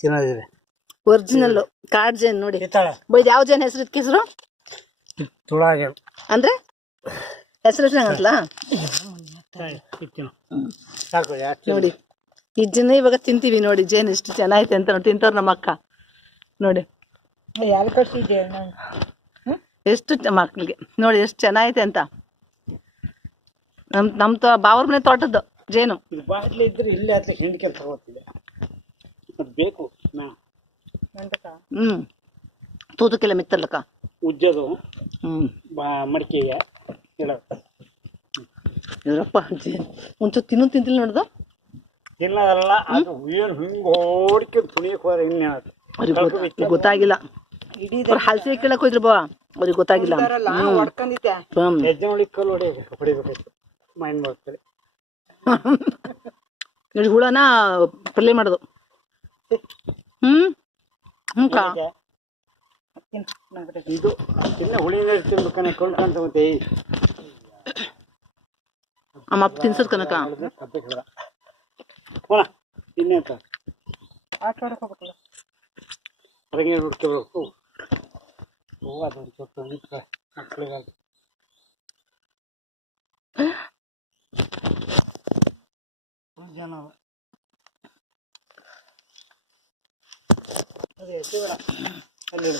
ತಿನ್ನೋದಿದೆ original ಕಾಡ್ ಜೇನ್ ನೋಡಿ. ಕಿತ್ತಾಳೆ ಇದು ಯಾವ ಜೇನ್ ಹೆಸರು ಇದಕ್ಕೆ ಹೆಸರು ತುಳಾಗೆ ಅಂದ್ರೆ ಹೆಸರು ಅಂತಲ್ಲ ಸಾಕು ನೋಡಿ. ಇದನ್ನ ಇವಾಗ ತಿಂತೀವಿ ನೋಡಿ. ಜೇನ್ ಎಷ್ಟು ಚೆನ್ನಾಗೈತೆ ಅಂತ ನೋಡಿ ತಿಂತಾರ ನಮ್ಮ ಅಕ್ಕ ನೋಡಿ. ಎಷ್ಟು ಮಕ್ಳಿಗೆ ನೋಡಿ ಎಷ್ಟು ಚೆನ್ನಾಗೈತೆ ಅಂತ. ನಮ್ ಬಾವ್ರ ಮನೆ ತೋಟದ್ದು ಜೇನು. ಇದು ಬಾಟ್ಲಿ ಇದ್ರೆ ಇಲ್ಲೇ ಹತ್ರ ಹಿಂಡ್ಕೆ ತಗೋತಿದೆ ಬೇಕು. ತೂತಕ್ಕೆಲ್ಲ ಮಿತ್ತರ್ಲಕ್ಕ ಉಜ್ಜೋದು ಮಡಿಕೆಗೆ ಇವರಪ್ಪ ಒಂಚೂರು ತಿಂತಿಲ್ಲ ನೋಡ್ದು. ತಿನ್ನೋದಲ್ಲ ಅದು ಏನು ಹಿಂಗೆ ಓಡ್ಕೊಂಡು ತುಣಿಯಕ್ಕೆ ಹೋದ್ರೆ ಇನ್ನೇನು ಗೊತ್ತಾಗಿಲ್ಲ. ಹಲಸೆ ಕೇಳಕ್ ಹೋಯ್ದ್ರು ಬಾ ಅವ್ರಿಗೆ ಗೊತ್ತಾಗಿಲ್ಲ. ಹೆಜ್ಜೆ ನೋಡಿ ಕಲ್ಲು ಹೊಡಿಬೇಕಾಯ್ತು ಮೈಂಡ್ ಮಾಡ್ತಾರೆ. ನೋಡಿ ಹುಳನ ಪಲ್ಯ ಮಾಡೋದು. ಇದು ತಿನ್ನ ಹುಳಿನ ತಿನ್ಬೇಕನೆ ಕೊಂಡ್ಕೊಂತ ಮತ್ತೆ ಅಮ್ಮ ಅಪ್ಪ ತಿನ್ಸದ್ ಕನಕ ಇನ್ನೇಂತ ಹೊರಗೆ ಹುಡ್ಕೋಬೇಕು. ಅದೊಂದು ಸ್ವಲ್ಪ ಮಕ್ಕಳಿಗಾಗಿ ಜನ ಅದೇ ಅಲ್ಲಿ